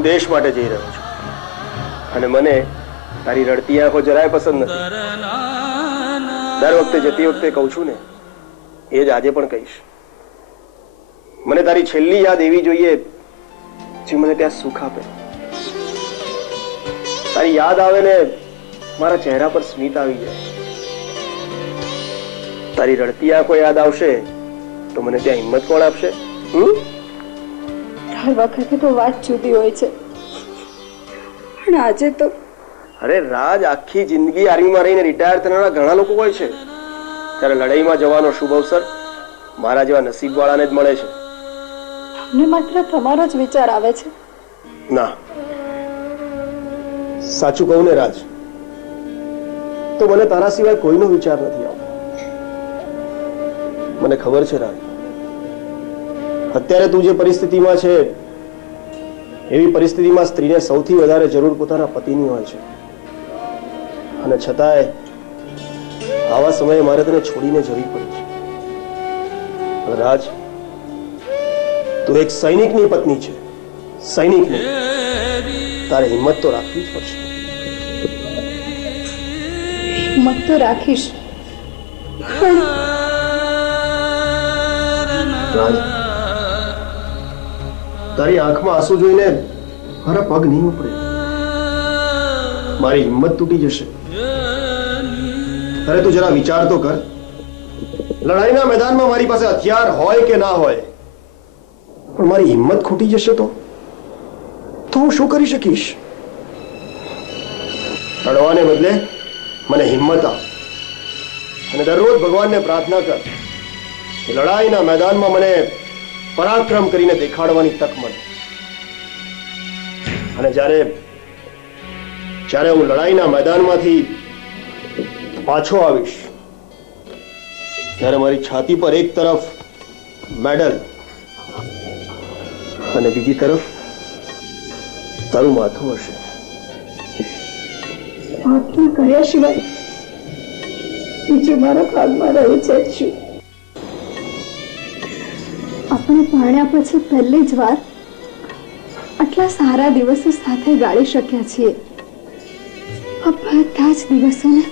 હું દેશ માટે જઈ રહ્યો છું અને મને તારી રડતી આંખો જરાય પસંદ નથી. દર વખતે જતી વખતે કહું છું ને, એ જ આજે પણ કહીશ. મને તારી છેલ્લી યાદ એવી જોઈએ જે મને ત્યાં સુખ આપે. તારી યાદ આવે ને મારા ચહેરા પર સ્મિત આવી જાય. તારી રડતી આંખો યાદ આવશે તો મને ત્યાં હિંમત કોણ આપશે? હર વખતે તો વાત જુદી હોય છે, પણ આજે તો અરે રાજ, આખી જિંદગી આર્મીમાં રહીને રિટાયર થનારા ઘણા લોકો હોય છે. ત્યારે લડાઈમાં જવાનો શુભ અવસર મારા જેવા નસીબવાળાને જ મળે છે. તમને માત્ર તમારો જ વિચાર આવે છે. ના, સાચું કહું ને રાજ, તો મને તારા સિવાય કોઈનો વિચાર નથી આવતો. મને ખબર છે રાજ, અત્યારે તું જે પરિસ્થિતિમાં છે એવી પરિસ્થિતિમાં સ્ત્રીને સૌથી વધારે જરૂર પોતાના પતિની હોય છે. અને છતાંય આવા સમયે મારે તને છોડીને જવી પડી છે. રાજ, તું એક સૈનિકની પત્ની છે, સૈનિકની. તારે હિંમત તો રાખવી જ પડશે. હિંમત તો રાખીશ, પણ રાજ, તારી આંખમાં આંસુ જોઈને મારા પગ નહીં ઉપડે. મારી હિંમત તૂટી જશે. અરે તું જરા વિચાર તો કર. લડાઈના મેદાનમાં મારી પાસે હથિયાર હોય કે ના હોય, પણ મારી હિંમત ખૂટી જશે તો હું શું કરી શકીશ? લડવાને બદલે મને હિંમત આપ અને દરરોજ ભગવાનને પ્રાર્થના કર કે લડાઈના મેદાનમાં મને પરાક્રમ કરીને દેખાડવાની તક મળે. અને જ્યારે હું લડાઈના મેદાનમાંથી પાછો આવીશ ત્યારે મારી છાતી પર એક તરફ મેડલ અને બીજી તરફ તારું માથું હશે. આપને કહ્યા સિવાય બીજું મારા ભાગમાં રહ્યું છે શું? આપણે ભણ્યા પછી પહેલી જ વાર આટલા સારા દિવસો સાથે ગાળી શક્યા છીએ. આ બધા જ દિવસોને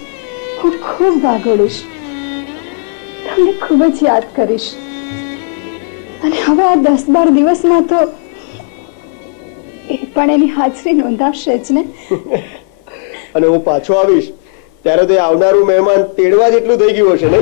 હું ખૂબ વાગોડીશ, તમને ખૂબ જ યાદ કરીશ. અને હવે આ 10-12 દિવસમાં તો એ પણ એની હાજરી નોંધાવશે જ ને. અને હું પાછો આવીશ ત્યારે તો આવનારું મહેમાન તેડવા જેટલું થઈ ગયું હશે ને.